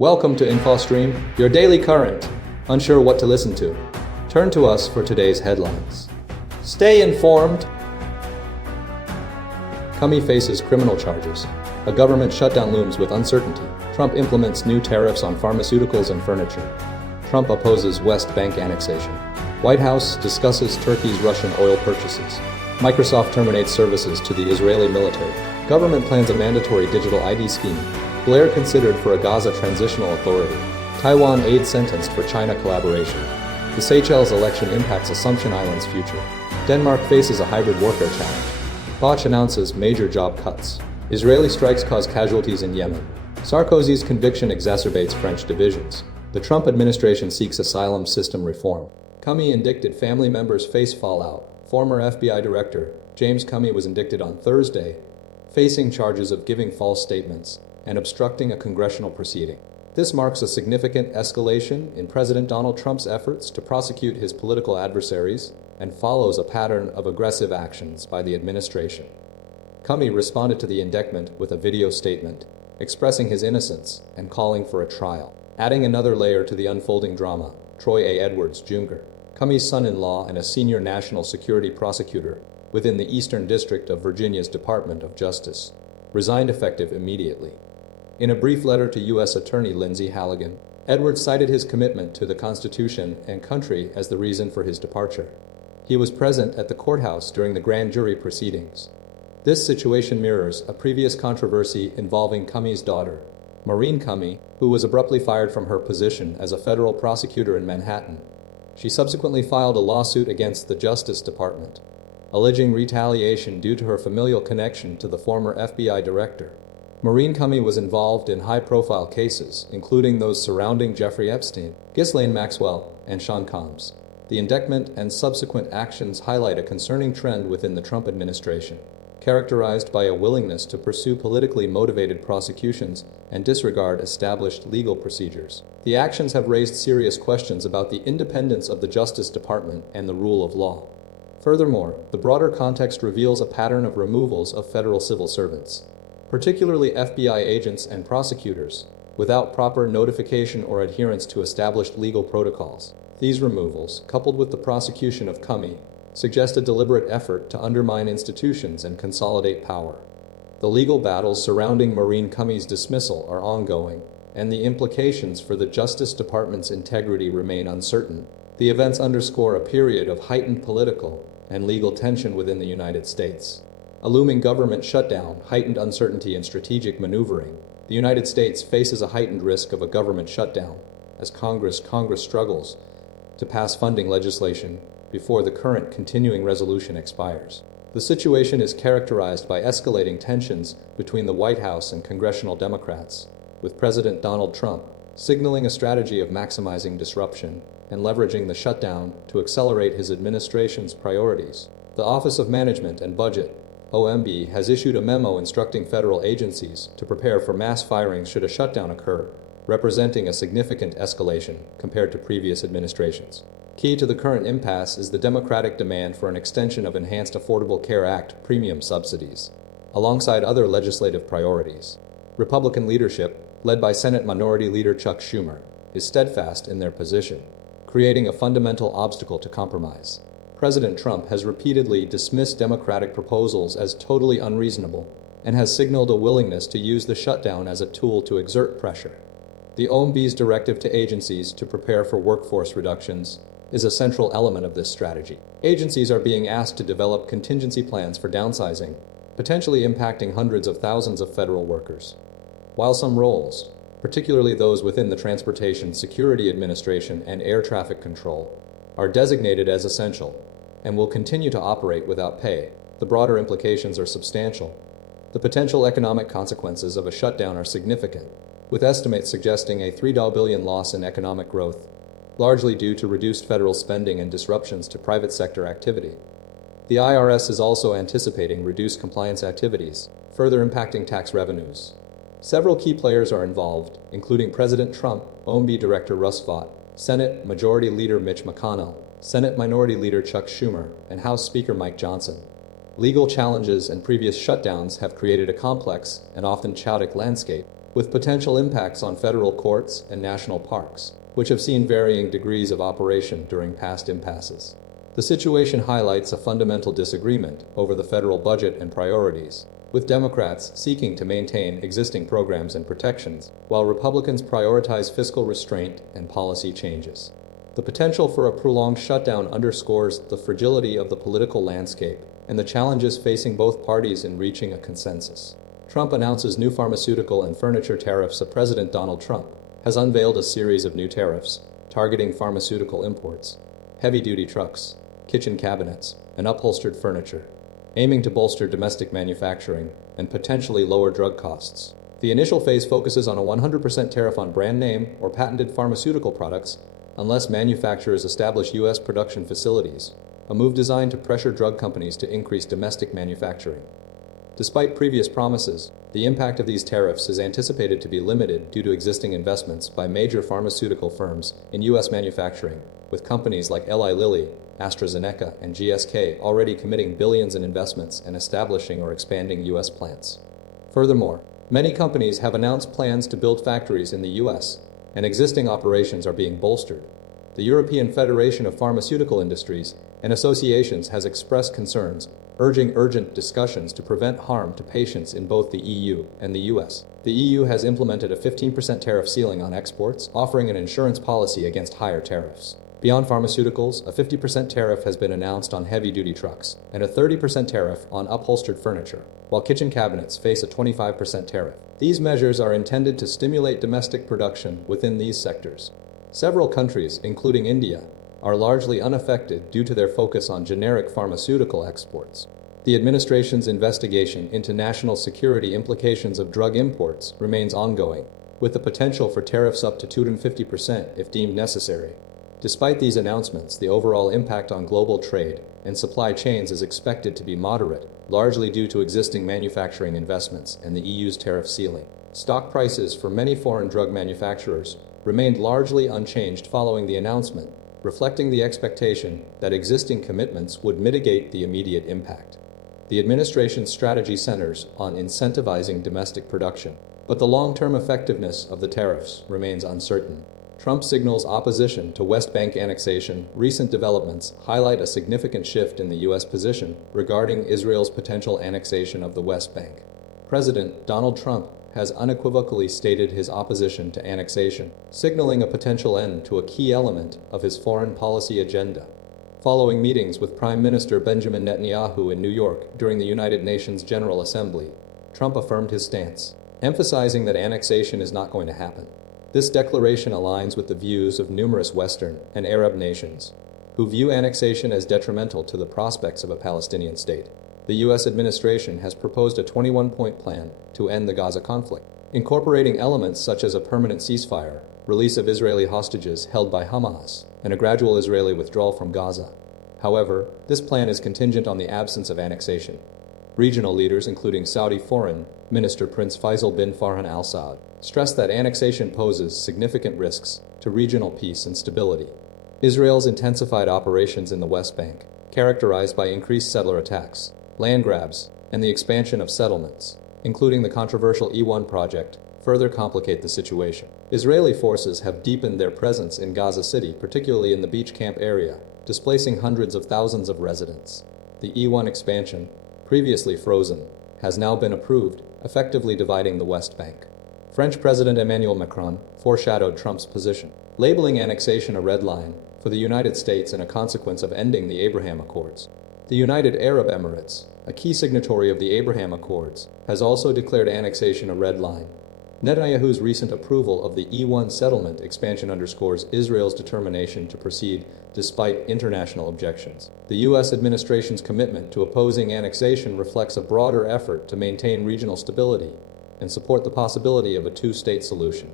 Welcome to InfoStream, your daily current. Unsure what to listen to? Turn to us for today's headlines. Stay informed. Comey faces criminal charges. A government shutdown looms with uncertainty. Trump implements new tariffs on pharmaceuticals and furniture. Trump opposes West Bank annexation. White House discusses Turkey's Russian oil purchases. Microsoft terminates services to the Israeli military. Government plans a mandatory digital ID scheme. Blair considered for a Gaza transitional authority. Taiwan aide sentenced for China collaboration. The Seychelles election impacts Assumption Island's future. Denmark faces a hybrid warfare challenge. Bosch announces major job cuts. Israeli strikes cause casualties in Yemen. Sarkozy's conviction exacerbates French divisions. The Trump administration seeks asylum system reform. Comey indicted family members face fallout. Former FBI Director James Comey was indicted on Thursday, facing charges of giving false statements and obstructing a congressional proceeding. This marks a significant escalation in President Donald Trump's efforts to prosecute his political adversaries and follows a pattern of aggressive actions by the administration. Comey responded to the indictment with a video statement, expressing his innocence and calling for a trial. Adding another layer to the unfolding drama, Troy A. Edwards, Jr., Comey's son-in-law and a senior national security prosecutor within the Eastern District of Virginia's Department of Justice, resigned effective immediately. In a brief letter to U.S. Attorney Lindsay Halligan, Edwards cited his commitment to the Constitution and country as the reason for his departure. He was present at the courthouse during the grand jury proceedings. This situation mirrors a previous controversy involving Comey's daughter, Maureen Comey, who was abruptly fired from her position as a federal prosecutor in Manhattan. She subsequently filed a lawsuit against the Justice Department, alleging retaliation due to her familial connection to the former FBI director. Maureen Comey was involved in high-profile cases, including those surrounding Jeffrey Epstein, Ghislaine Maxwell, and Sean Combs. The indictment and subsequent actions highlight a concerning trend within the Trump administration, characterized by a willingness to pursue politically motivated prosecutions and disregard established legal procedures. The actions have raised serious questions about the independence of the Justice Department and the rule of law. Furthermore, the broader context reveals a pattern of removals of federal civil servants, particularly FBI agents and prosecutors, without proper notification or adherence to established legal protocols. These removals, coupled with the prosecution of Comey, suggest a deliberate effort to undermine institutions and consolidate power. The legal battles surrounding Maureen Comey's dismissal are ongoing, and the implications for the Justice Department's integrity remain uncertain. The events underscore a period of heightened political and legal tension within the United States. A looming government shutdown, heightened uncertainty, and strategic maneuvering. The United States faces a heightened risk of a government shutdown as Congress struggles to pass funding legislation before the current continuing resolution expires. The situation is characterized by escalating tensions between the White House and congressional Democrats, with President Donald Trump signaling a strategy of maximizing disruption and leveraging the shutdown to accelerate his administration's priorities. The Office of Management and Budget, OMB, has issued a memo instructing federal agencies to prepare for mass firings should a shutdown occur, representing a significant escalation compared to previous administrations. Key to the current impasse is the Democratic demand for an extension of Enhanced Affordable Care Act premium subsidies, alongside other legislative priorities. Republican leadership, led by Senate Minority Leader Chuck Schumer, is steadfast in their position, creating a fundamental obstacle to compromise. President Trump has repeatedly dismissed Democratic proposals as totally unreasonable and has signaled a willingness to use the shutdown as a tool to exert pressure. The OMB's directive to agencies to prepare for workforce reductions is a central element of this strategy. Agencies are being asked to develop contingency plans for downsizing, potentially impacting hundreds of thousands of federal workers. While some roles, particularly those within the Transportation Security Administration and air traffic control, are designated as essential and will continue to operate without pay, the broader implications are substantial. The potential economic consequences of a shutdown are significant, with estimates suggesting a $3 billion loss in economic growth, largely due to reduced federal spending and disruptions to private sector activity. The IRS is also anticipating reduced compliance activities, further impacting tax revenues. Several key players are involved, including President Trump, OMB Director Russ Vought, Senate Majority Leader Mitch McConnell, Senate Minority Leader Chuck Schumer, and House Speaker Mike Johnson. Legal challenges and previous shutdowns have created a complex and often chaotic landscape, with potential impacts on federal courts and national parks, which have seen varying degrees of operation during past impasses. The situation highlights a fundamental disagreement over the federal budget and priorities, with Democrats seeking to maintain existing programs and protections, while Republicans prioritize fiscal restraint and policy changes. The potential for a prolonged shutdown underscores the fragility of the political landscape and the challenges facing both parties in reaching a consensus. Trump announces new pharmaceutical and furniture tariffs. President Donald Trump has unveiled a series of new tariffs targeting pharmaceutical imports, heavy-duty trucks, kitchen cabinets, and upholstered furniture, aiming to bolster domestic manufacturing and potentially lower drug costs. The initial phase focuses on a 100% tariff on brand name or patented pharmaceutical products unless manufacturers establish U.S. production facilities, a move designed to pressure drug companies to increase domestic manufacturing. Despite previous promises, the impact of these tariffs is anticipated to be limited due to existing investments by major pharmaceutical firms in U.S. manufacturing, with companies like Eli Lilly, AstraZeneca, and GSK already committing billions in investments and establishing or expanding U.S. plants. Furthermore, many companies have announced plans to build factories in the U.S., and existing operations are being bolstered. The European Federation of Pharmaceutical Industries and Associations has expressed concerns, urging urgent discussions to prevent harm to patients in both the EU and the US. The EU has implemented a 15% tariff ceiling on exports, offering an insurance policy against higher tariffs. Beyond pharmaceuticals, a 50% tariff has been announced on heavy-duty trucks and a 30% tariff on upholstered furniture, while kitchen cabinets face a 25% tariff. These measures are intended to stimulate domestic production within these sectors. Several countries, including India, are largely unaffected due to their focus on generic pharmaceutical exports. The administration's investigation into national security implications of drug imports remains ongoing, with the potential for tariffs up to 250% if deemed necessary. Despite these announcements, the overall impact on global trade and supply chains is expected to be moderate, largely due to existing manufacturing investments and the EU's tariff ceiling. Stock prices for many foreign drug manufacturers remained largely unchanged following the announcement, reflecting the expectation that existing commitments would mitigate the immediate impact. The administration's strategy centers on incentivizing domestic production, but the long-term effectiveness of the tariffs remains uncertain. Trump signals opposition to West Bank annexation. Recent developments highlight a significant shift in the U.S. position regarding Israel's potential annexation of the West Bank. President Donald Trump has unequivocally stated his opposition to annexation, signaling a potential end to a key element of his foreign policy agenda. Following meetings with Prime Minister Benjamin Netanyahu in New York during the United Nations General Assembly, Trump affirmed his stance, emphasizing that annexation is not going to happen. This declaration aligns with the views of numerous Western and Arab nations, who view annexation as detrimental to the prospects of a Palestinian state. The U.S. administration has proposed a 21-point plan to end the Gaza conflict, incorporating elements such as a permanent ceasefire, release of Israeli hostages held by Hamas, and a gradual Israeli withdrawal from Gaza. However, this plan is contingent on the absence of annexation. Regional leaders, including Saudi Foreign Minister Prince Faisal bin Farhan Al Saud, stressed that annexation poses significant risks to regional peace and stability. Israel's intensified operations in the West Bank, characterized by increased settler attacks, land grabs, and the expansion of settlements, including the controversial E1 project, further complicate the situation. Israeli forces have deepened their presence in Gaza City, particularly in the beach camp area, displacing hundreds of thousands of residents. The E1 expansion, previously frozen, has now been approved, effectively dividing the West Bank. French President Emmanuel Macron foreshadowed Trump's position, labeling annexation a red line for the United States and a consequence of ending the Abraham Accords. The United Arab Emirates, a key signatory of the Abraham Accords, has also declared annexation a red line. Netanyahu's recent approval of the E1 settlement expansion underscores Israel's determination to proceed despite international objections. The U.S. administration's commitment to opposing annexation reflects a broader effort to maintain regional stability and support the possibility of a two-state solution.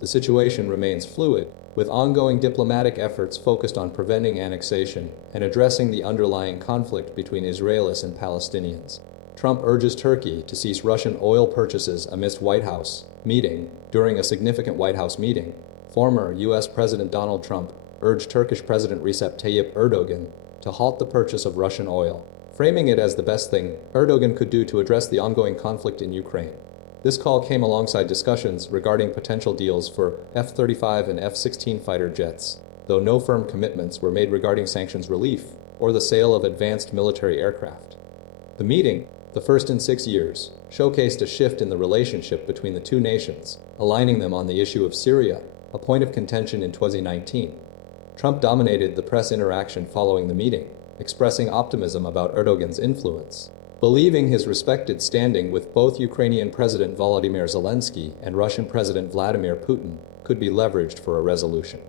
The situation remains fluid, with ongoing diplomatic efforts focused on preventing annexation and addressing the underlying conflict between Israelis and Palestinians. Trump urges Turkey to cease Russian oil purchases amidst White House meeting. During a significant White House meeting, former U.S. President Donald Trump urged Turkish President Recep Tayyip Erdogan to halt the purchase of Russian oil, framing it as the best thing Erdogan could do to address the ongoing conflict in Ukraine. This call came alongside discussions regarding potential deals for F-35 and F-16 fighter jets, though no firm commitments were made regarding sanctions relief or the sale of advanced military aircraft. The meeting, the first in 6 years, showcased a shift in the relationship between the two nations, aligning them on the issue of Syria, a point of contention in 2019. Trump dominated the press interaction following the meeting, expressing optimism about Erdogan's influence, believing his respected standing with both Ukrainian President Volodymyr Zelensky and Russian President Vladimir Putin could be leveraged for a resolution.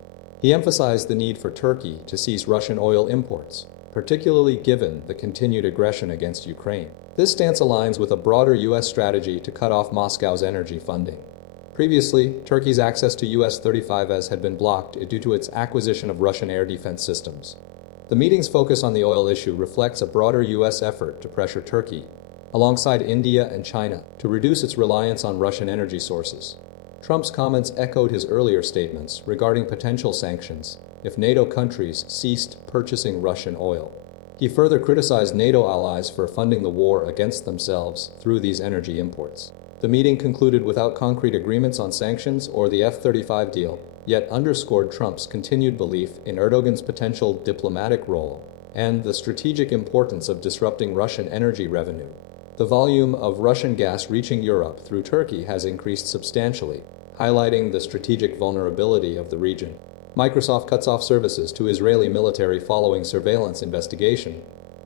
He emphasized the need for Turkey to cease Russian oil imports, particularly given the continued aggression against Ukraine. This stance aligns with a broader U.S. strategy to cut off Moscow's energy funding. Previously, Turkey's access to US 35s had been blocked due to its acquisition of Russian air defense systems. The meeting's focus on the oil issue reflects a broader U.S. effort to pressure Turkey, alongside India and China, to reduce its reliance on Russian energy sources. Trump's comments echoed his earlier statements regarding potential sanctions if NATO countries ceased purchasing Russian oil. He further criticized NATO allies for funding the war against themselves through these energy imports. The meeting concluded without concrete agreements on sanctions or the F-35 deal, yet underscored Trump's continued belief in Erdogan's potential diplomatic role and the strategic importance of disrupting Russian energy revenue. The volume of Russian gas reaching Europe through Turkey has increased substantially, highlighting the strategic vulnerability of the region. Microsoft cuts off services to Israeli military following surveillance investigation.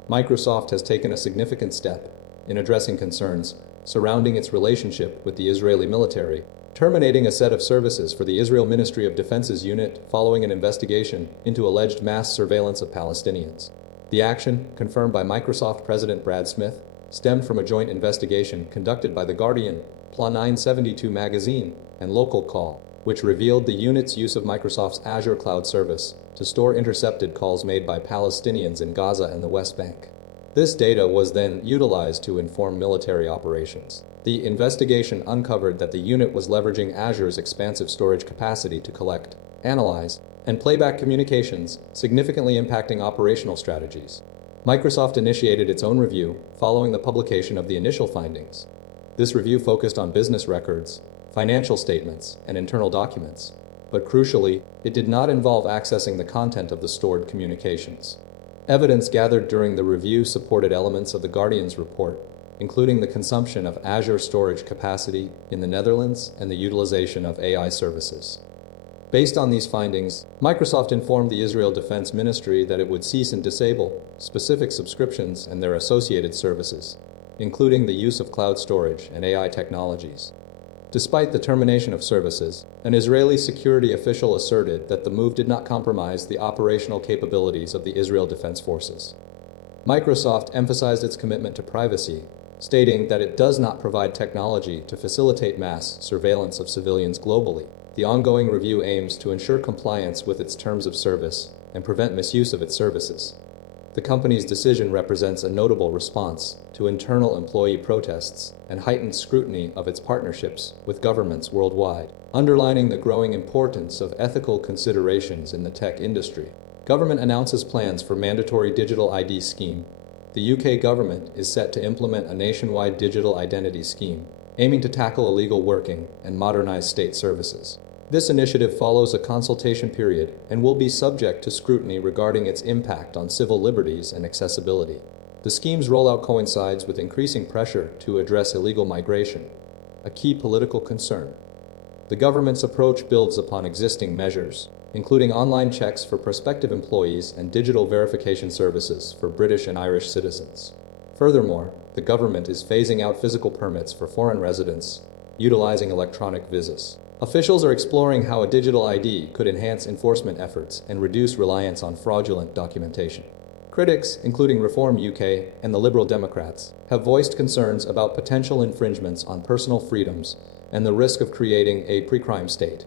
Microsoft has taken a significant step in addressing concerns surrounding its relationship with the Israeli military, terminating a set of services for the Israel Ministry of Defense's unit following an investigation into alleged mass surveillance of Palestinians. The action, confirmed by Microsoft President Brad Smith, stemmed from a joint investigation conducted by The Guardian, PLA 972 magazine, and Local Call, which revealed the unit's use of Microsoft's Azure cloud service to store intercepted calls made by Palestinians in Gaza and the West Bank. This data was then utilized to inform military operations. The investigation uncovered that the unit was leveraging Azure's expansive storage capacity to collect, analyze, and playback communications, significantly impacting operational strategies. Microsoft initiated its own review following the publication of the initial findings. This review focused on business records, financial statements, and internal documents, but crucially, it did not involve accessing the content of the stored communications. Evidence gathered during the review supported elements of The Guardian's report, including the consumption of Azure storage capacity in the Netherlands and the utilization of AI services. Based on these findings, Microsoft informed the Israel Defense Ministry that it would cease and disable specific subscriptions and their associated services, including the use of cloud storage and AI technologies. Despite the termination of services, an Israeli security official asserted that the move did not compromise the operational capabilities of the Israel Defense Forces. Microsoft emphasized its commitment to privacy, stating that it does not provide technology to facilitate mass surveillance of civilians globally. The ongoing review aims to ensure compliance with its terms of service and prevent misuse of its services. The company's decision represents a notable response to internal employee protests and heightened scrutiny of its partnerships with governments worldwide, underlining the growing importance of ethical considerations in the tech industry. Government announces plans for mandatory digital ID scheme. The UK government is set to implement a nationwide digital identity scheme, aiming to tackle illegal working and modernize state services. This initiative follows a consultation period and will be subject to scrutiny regarding its impact on civil liberties and accessibility. The scheme's rollout coincides with increasing pressure to address illegal migration, a key political concern. The government's approach builds upon existing measures, including online checks for prospective employees and digital verification services for British and Irish citizens. Furthermore, the government is phasing out physical permits for foreign residents, utilizing electronic visas. Officials are exploring how a digital ID could enhance enforcement efforts and reduce reliance on fraudulent documentation. Critics, including Reform UK and the Liberal Democrats, have voiced concerns about potential infringements on personal freedoms and the risk of creating a pre-crime state.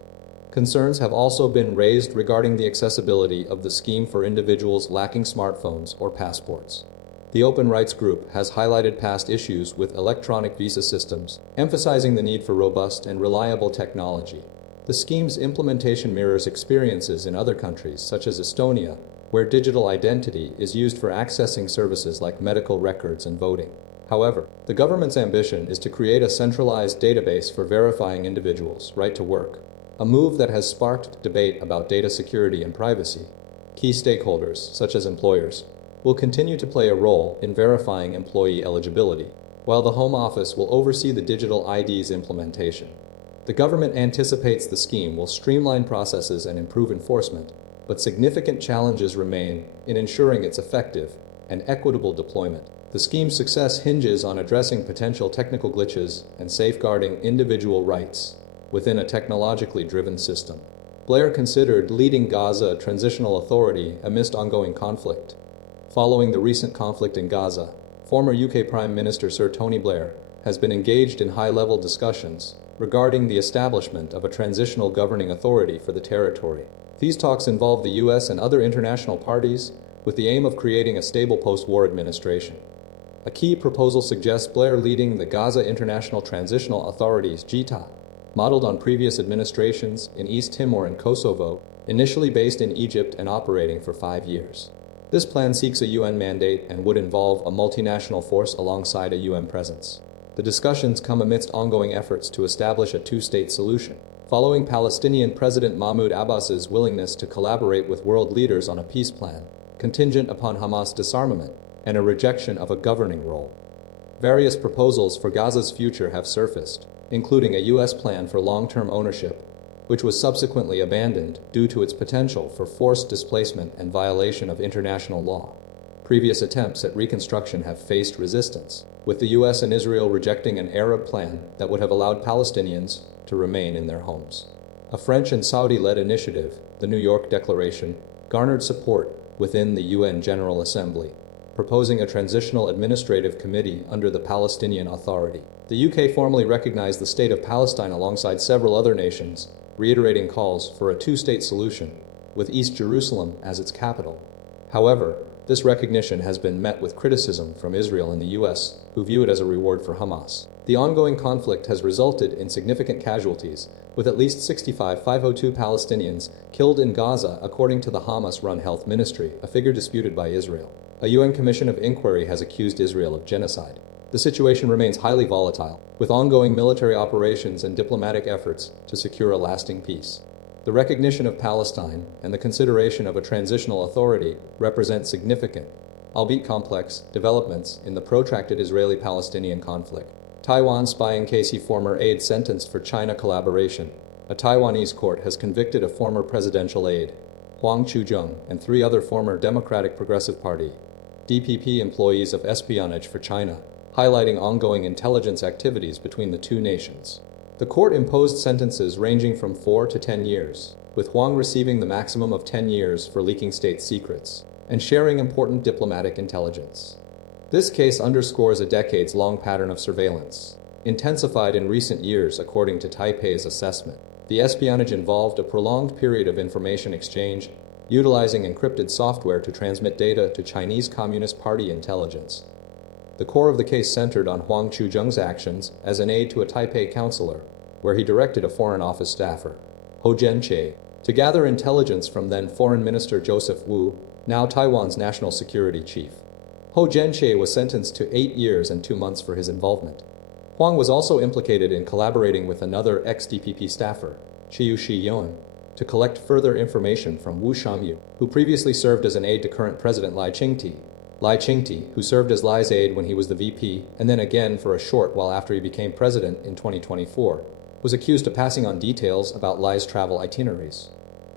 Concerns have also been raised regarding the accessibility of the scheme for individuals lacking smartphones or passports. The Open Rights Group has highlighted past issues with electronic visa systems, emphasizing the need for robust and reliable technology. The scheme's implementation mirrors experiences in other countries, such as Estonia, where digital identity is used for accessing services like medical records and voting. However, the government's ambition is to create a centralized database for verifying individuals' right to work, a move that has sparked debate about data security and privacy. Key stakeholders, such as employers, will continue to play a role in verifying employee eligibility, while the Home Office will oversee the digital ID's implementation. The government anticipates the scheme will streamline processes and improve enforcement, but significant challenges remain in ensuring its effective and equitable deployment. The scheme's success hinges on addressing potential technical glitches and safeguarding individual rights within a technologically driven system. Blair considered leading Gaza Transitional Authority amidst ongoing conflict. Following the recent conflict in Gaza, former UK Prime Minister Sir Tony Blair has been engaged in high-level discussions regarding the establishment of a transitional governing authority for the territory. These talks involve the US and other international parties with the aim of creating a stable post-war administration. A key proposal suggests Blair leading the Gaza International Transitional Authorities (GITA), modeled on previous administrations in East Timor and Kosovo, initially based in Egypt and operating for 5 years. This plan seeks a UN mandate and would involve a multinational force alongside a UN presence. The discussions come amidst ongoing efforts to establish a two-state solution, following Palestinian President Mahmoud Abbas's willingness to collaborate with world leaders on a peace plan, contingent upon Hamas disarmament and a rejection of a governing role. Various proposals for Gaza's future have surfaced, including a US plan for long-term ownership, which was subsequently abandoned due to its potential for forced displacement and violation of international law. Previous attempts at reconstruction have faced resistance, with the US and Israel rejecting an Arab plan that would have allowed Palestinians to remain in their homes. A French and Saudi-led initiative, the New York Declaration, garnered support within the UN General Assembly, proposing a transitional administrative committee under the Palestinian Authority. The UK formally recognized the state of Palestine alongside several other nations, reiterating calls for a two-state solution, with East Jerusalem as its capital. However, this recognition has been met with criticism from Israel and the US, who view it as a reward for Hamas. The ongoing conflict has resulted in significant casualties, with at least 65,502 Palestinians killed in Gaza, according to the Hamas-run Health Ministry, a figure disputed by Israel. A UN Commission of Inquiry has accused Israel of genocide. The situation remains highly volatile, with ongoing military operations and diplomatic efforts to secure a lasting peace. The recognition of Palestine and the consideration of a transitional authority represent significant, albeit complex, developments in the protracted Israeli-Palestinian conflict. Taiwan spying case: former aide sentenced for China collaboration. A Taiwanese court has convicted a former presidential aide, Huang Chu-jung, and 3 other former Democratic Progressive Party (DPP) employees of espionage for China, highlighting ongoing intelligence activities between the two nations. The court imposed sentences ranging from 4 to 10 years, with Huang receiving the maximum of 10 years for leaking state secrets and sharing important diplomatic intelligence. This case underscores a decades-long pattern of surveillance, intensified in recent years according to Taipei's assessment. The espionage involved a prolonged period of information exchange, utilizing encrypted software to transmit data to Chinese Communist Party intelligence. The core of the case centered on Huang Chu-jung's actions as an aide to a Taipei counselor, where he directed a Foreign Office staffer, Ho Jianqie, to gather intelligence from then Foreign Minister Joseph Wu, now Taiwan's national security chief. Ho Jianqie was sentenced to 8 years and 2 months for his involvement. Huang was also implicated in collaborating with another ex-DPP staffer, Chiu Shi-yuan, to collect further information from Wu Shamyu, who previously served as an aide to current President Lai Ching-te. Lai Ching-te, who served as Lai's aide when he was the VP, and then again for a short while after he became president in 2024, was accused of passing on details about Lai's travel itineraries.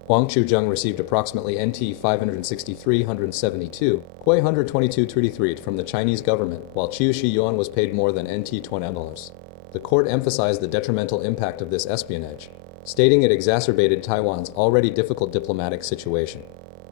Huang Chu-jung received approximately NT 563.172, Hui 122.33 from the Chinese government, while Chiu Shi-yuan was paid more than NT $20. The court emphasized the detrimental impact of this espionage, stating it exacerbated Taiwan's already difficult diplomatic situation.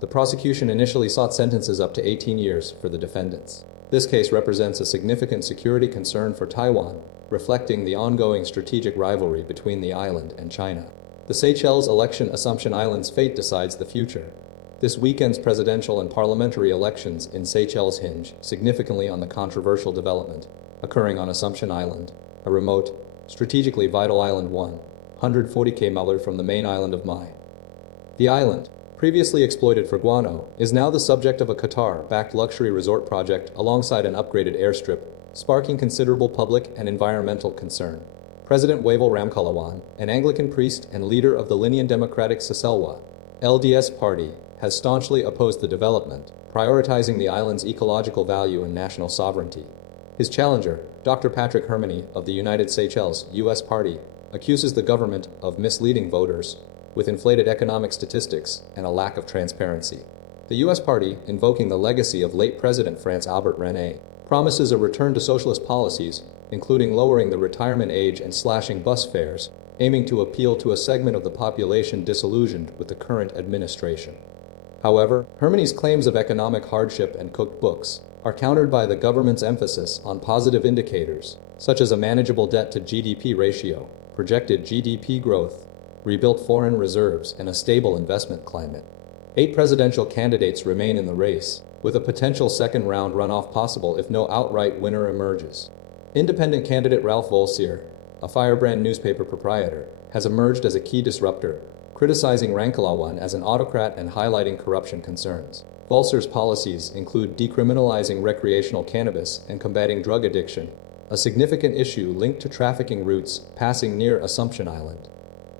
The prosecution initially sought sentences up to 18 years for the defendants. This case represents a significant security concern for Taiwan, reflecting the ongoing strategic rivalry between the island and China. The Seychelles election: Assumption Island's fate decides the future. This weekend's presidential and parliamentary elections in Seychelles hinge significantly on the controversial development occurring on Assumption Island, a remote, strategically vital island 140 km from the main island of Mai. The island, previously exploited for guano, is now the subject of a Qatar-backed luxury resort project alongside an upgraded airstrip sparking considerable public and environmental concern. President Wavel Ramkalawan, an Anglican priest and leader of the Linnean Democratic Seychelles LDS party, has staunchly opposed the development, prioritizing the island's ecological value and national sovereignty. His challenger, Dr. Patrick Hermany of the United Seychelles U.S. Party, accuses the government of misleading voters with inflated economic statistics and a lack of transparency. The U.S. Party, invoking the legacy of late President France-Albert René, promises a return to socialist policies, including lowering the retirement age and slashing bus fares, aiming to appeal to a segment of the population disillusioned with the current administration. However, Hermany's claims of economic hardship and cooked books are countered by the government's emphasis on positive indicators, such as a manageable debt-to-GDP ratio, projected GDP growth, rebuilt foreign reserves, and a stable investment climate. 8 presidential candidates remain in the race, with a potential second-round runoff possible if no outright winner emerges. Independent candidate Ralph Volsier, a firebrand newspaper proprietor, has emerged as a key disruptor, criticizing Ramkalawan as an autocrat and highlighting corruption concerns. Volsier's policies include decriminalizing recreational cannabis and combating drug addiction, a significant issue linked to trafficking routes passing near Assumption Island.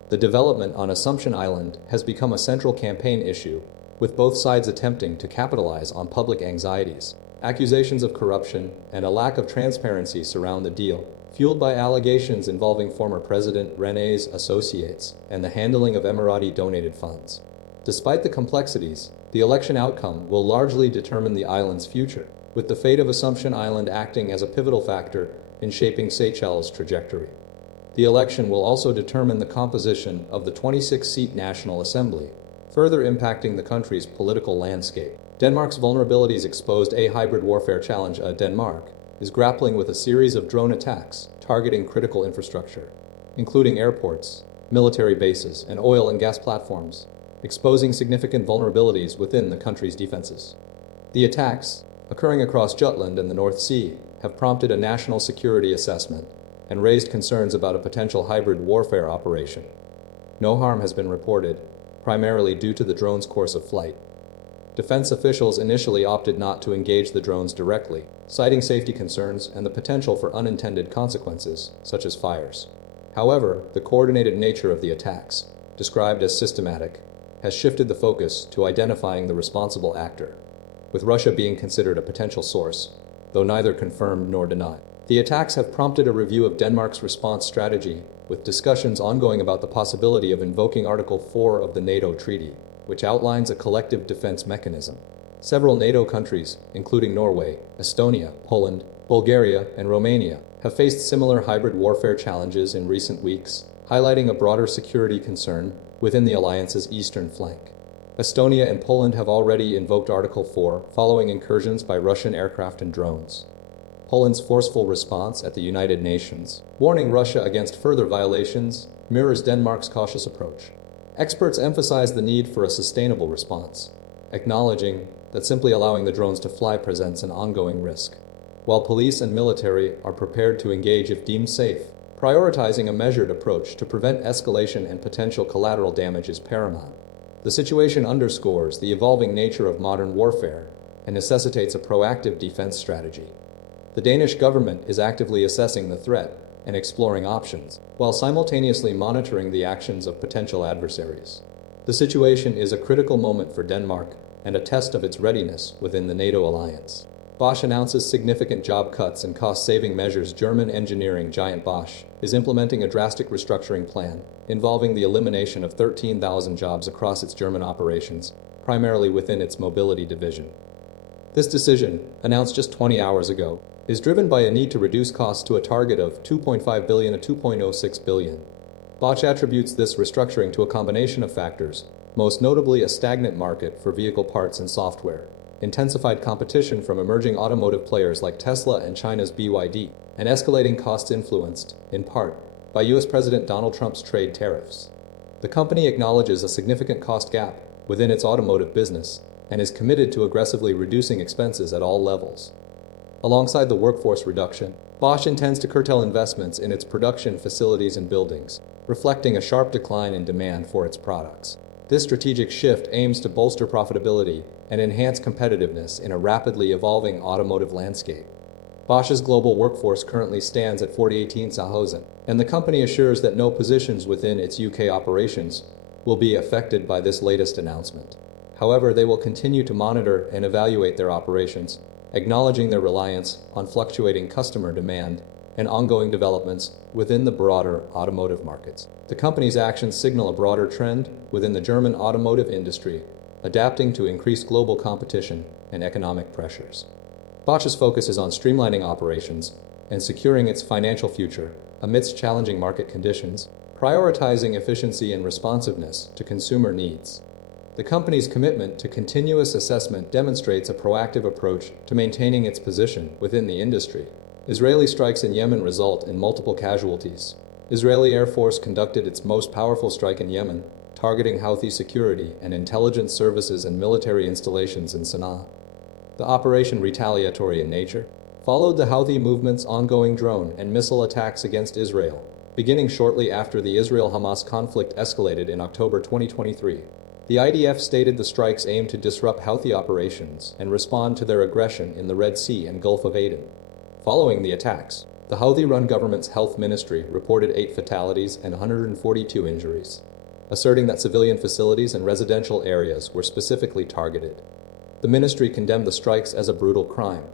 The development on Assumption Island has become a central campaign issue, with both sides attempting to capitalize on public anxieties. Accusations of corruption and a lack of transparency surround the deal, fueled by allegations involving former President René's associates and the handling of Emirati-donated funds. Despite the complexities, the election outcome will largely determine the island's future, with the fate of Assumption Island acting as a pivotal factor in shaping Seychelles' trajectory. The election will also determine the composition of the 26-seat National Assembly, further impacting the country's political landscape. Denmark's Vulnerabilities exposed a hybrid warfare challenge. Denmark is grappling with a series of drone attacks targeting critical infrastructure, including airports, military bases, and oil and gas platforms, exposing significant vulnerabilities within the country's defenses. The attacks, occurring across Jutland and the North Sea, have prompted a national security assessment and raised concerns about a potential hybrid warfare operation. No harm has been reported, primarily due to the drone's course of flight. Defense officials initially opted not to engage the drones directly, citing safety concerns and the potential for unintended consequences, such as fires. However, the coordinated nature of the attacks, described as systematic, has shifted the focus to identifying the responsible actor, with Russia being considered a potential source, though neither confirmed nor denied. The attacks have prompted a review of Denmark's response strategy, with discussions ongoing about the possibility of invoking Article 4 of the NATO Treaty, which outlines a collective defense mechanism. Several NATO countries, including Norway, Estonia, Poland, Bulgaria, and Romania, have faced similar hybrid warfare challenges in recent weeks, highlighting a broader security concern within the alliance's eastern flank. Estonia and Poland have already invoked Article 4 following incursions by Russian aircraft and drones. Poland's forceful response at the United Nations, warning Russia against further violations, mirrors Denmark's cautious approach. Experts emphasize the need for a sustainable response, acknowledging that simply allowing the drones to fly presents an ongoing risk. While police and military are prepared to engage if deemed safe, prioritizing a measured approach to prevent escalation and potential collateral damage is paramount. The situation underscores the evolving nature of modern warfare and necessitates a proactive defense strategy. The Danish government is actively assessing the threat and exploring options, while simultaneously monitoring the actions of potential adversaries. The situation is a critical moment for Denmark and a test of its readiness within the NATO alliance. Bosch announces significant job cuts and cost-saving measures. German engineering giant Bosch is implementing a drastic restructuring plan involving the elimination of 13,000 jobs across its German operations, primarily within its mobility division. This decision, announced just 20 hours ago, is driven by a need to reduce costs to a target of 2.5 billion to 2.06 billion. Bosch attributes this restructuring to a combination of factors, most notably a stagnant market for vehicle parts and software, intensified competition from emerging automotive players like Tesla and China's BYD, and escalating costs influenced, in part, by U.S. President Donald Trump's trade tariffs. The company acknowledges a significant cost gap within its automotive business and is committed to aggressively reducing expenses at all levels. Alongside the workforce reduction, Bosch intends to curtail investments in its production facilities and buildings, reflecting a sharp decline in demand for its products. This strategic shift aims to bolster profitability and enhance competitiveness in a rapidly evolving automotive landscape. Bosch's global workforce currently stands at 48,000, and the company assures that no positions within its UK operations will be affected by this latest announcement. However, they will continue to monitor and evaluate their operations, acknowledging their reliance on fluctuating customer demand and ongoing developments within the broader automotive markets. The company's actions signal a broader trend within the German automotive industry, adapting to increased global competition and economic pressures. Bosch's focus is on streamlining operations and securing its financial future amidst challenging market conditions, prioritizing efficiency and responsiveness to consumer needs. The company's commitment to continuous assessment demonstrates a proactive approach to maintaining its position within the industry. Israeli strikes in Yemen result in multiple casualties. Israeli Air Force conducted its most powerful strike in Yemen, targeting Houthi security and intelligence services and military installations in Sana'a. The operation, retaliatory in nature, followed the Houthi movement's ongoing drone and missile attacks against Israel, beginning shortly after the Israel-Hamas conflict escalated in October 2023. The IDF stated the strikes aimed to disrupt Houthi operations and respond to their aggression in the Red Sea and Gulf of Aden. Following the attacks, the Houthi-run government's health ministry reported 8 fatalities and 142 injuries, asserting that civilian facilities and residential areas were specifically targeted. The ministry condemned the strikes as a brutal crime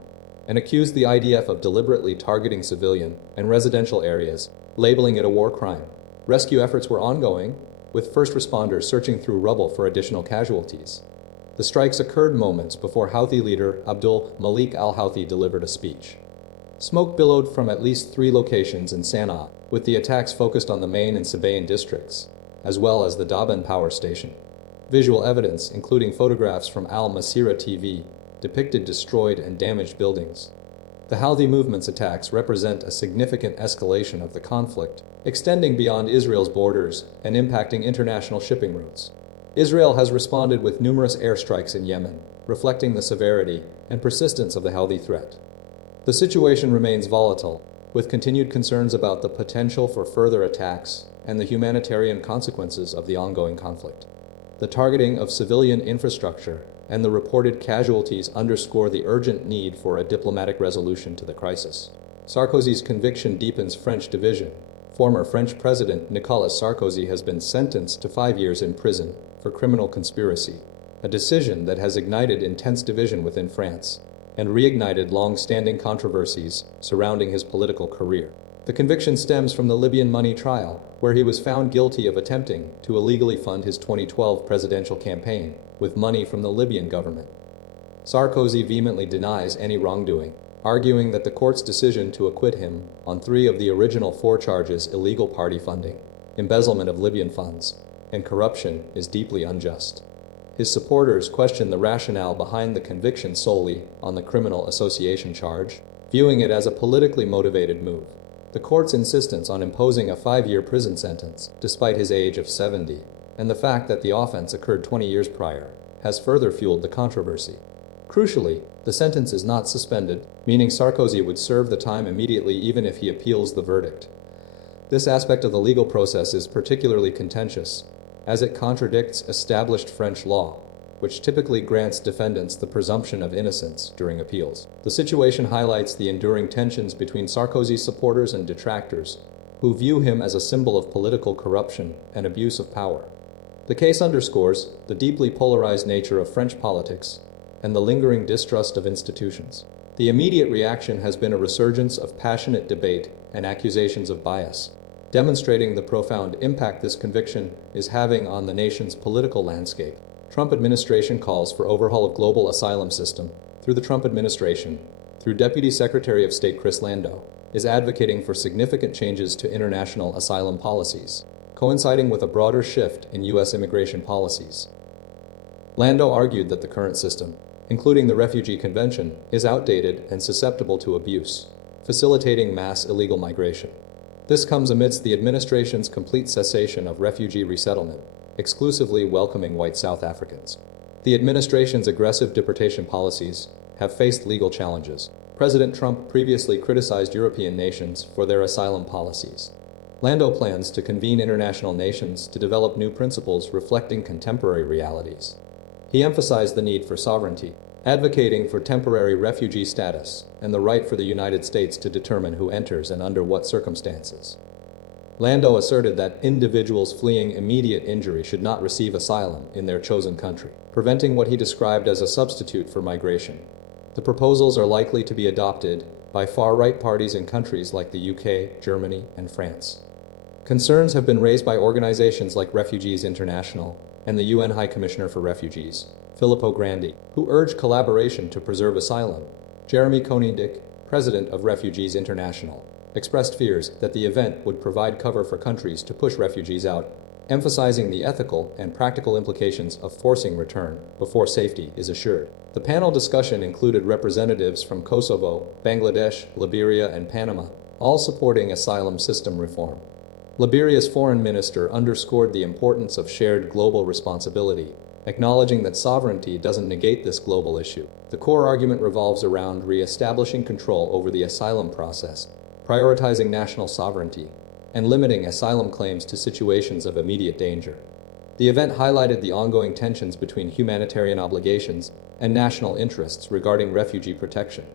and accused the IDF of deliberately targeting civilian and residential areas, labeling it a war crime. Rescue efforts were ongoing, with first responders searching through rubble for additional casualties. The strikes occurred moments before Houthi leader Abdul Malik al-Houthi delivered a speech. Smoke billowed from at least 3 locations in Sana'a, with the attacks focused on the Main and Sabayan districts, as well as the Daban power station. Visual evidence, including photographs from Al Masira TV, depicted destroyed and damaged buildings. The Houthi movement's attacks represent a significant escalation of the conflict, extending beyond Israel's borders and impacting international shipping routes. Israel has responded with numerous airstrikes in Yemen, reflecting the severity and persistence of the Houthi threat. The situation remains volatile, with continued concerns about the potential for further attacks and the humanitarian consequences of the ongoing conflict. The targeting of civilian infrastructure and the reported casualties underscore the urgent need for a diplomatic resolution to the crisis. Sarkozy's conviction deepens French division. Former French President Nicolas Sarkozy has been sentenced to 5 years in prison for criminal conspiracy, a decision that has ignited intense division within France and reignited long-standing controversies surrounding his political career. The conviction stems from the Libyan money trial, where he was found guilty of attempting to illegally fund his 2012 presidential campaign with money from the Libyan government. Sarkozy vehemently denies any wrongdoing, arguing that the court's decision to acquit him on 3 of the original 4 charges, illegal party funding, embezzlement of Libyan funds, and corruption, is deeply unjust. His supporters question the rationale behind the conviction solely on the criminal association charge, viewing it as a politically motivated move. The court's insistence on imposing a 5-year prison sentence, despite his age of 70, and the fact that the offense occurred 20 years prior, has further fueled the controversy. Crucially, the sentence is not suspended, meaning Sarkozy would serve the time immediately even if he appeals the verdict. This aspect of the legal process is particularly contentious, as it contradicts established French law, which typically grants defendants the presumption of innocence during appeals. The situation highlights the enduring tensions between Sarkozy's supporters and detractors, who view him as a symbol of political corruption and abuse of power. The case underscores the deeply polarized nature of French politics and the lingering distrust of institutions. The immediate reaction has been a resurgence of passionate debate and accusations of bias, demonstrating the profound impact this conviction is having on the nation's political landscape. Trump administration calls for overhaul of global asylum system. Through the Trump administration, through Deputy Secretary of State Chris Lando, is advocating for significant changes to international asylum policies, coinciding with a broader shift in U.S. immigration policies. Lando argued that the current system, including the Refugee Convention, is outdated and susceptible to abuse, facilitating mass illegal migration. This comes amidst the administration's complete cessation of refugee resettlement, exclusively welcoming white South Africans. The administration's aggressive deportation policies have faced legal challenges. President Trump previously criticized European nations for their asylum policies. Lando plans to convene international nations to develop new principles reflecting contemporary realities. He emphasized the need for sovereignty, advocating for temporary refugee status and the right for the United States to determine who enters and under what circumstances. Lando asserted that individuals fleeing immediate injury should not receive asylum in their chosen country, preventing what he described as a substitute for migration. The proposals are likely to be adopted by far-right parties in countries like the UK, Germany, and France. Concerns have been raised by organizations like Refugees International and the UN High Commissioner for Refugees, Filippo Grandi, who urge collaboration to preserve asylum. Jeremy Konindick, president of Refugees International, expressed fears that the event would provide cover for countries to push refugees out, emphasizing the ethical and practical implications of forcing return before safety is assured. The panel discussion included representatives from Kosovo, Bangladesh, Liberia, and Panama, all supporting asylum system reform. Liberia's foreign minister underscored the importance of shared global responsibility, acknowledging that sovereignty doesn't negate this global issue. The core argument revolves around re-establishing control over the asylum process, prioritizing national sovereignty, and limiting asylum claims to situations of immediate danger. The event highlighted the ongoing tensions between humanitarian obligations and national interests regarding refugee protection.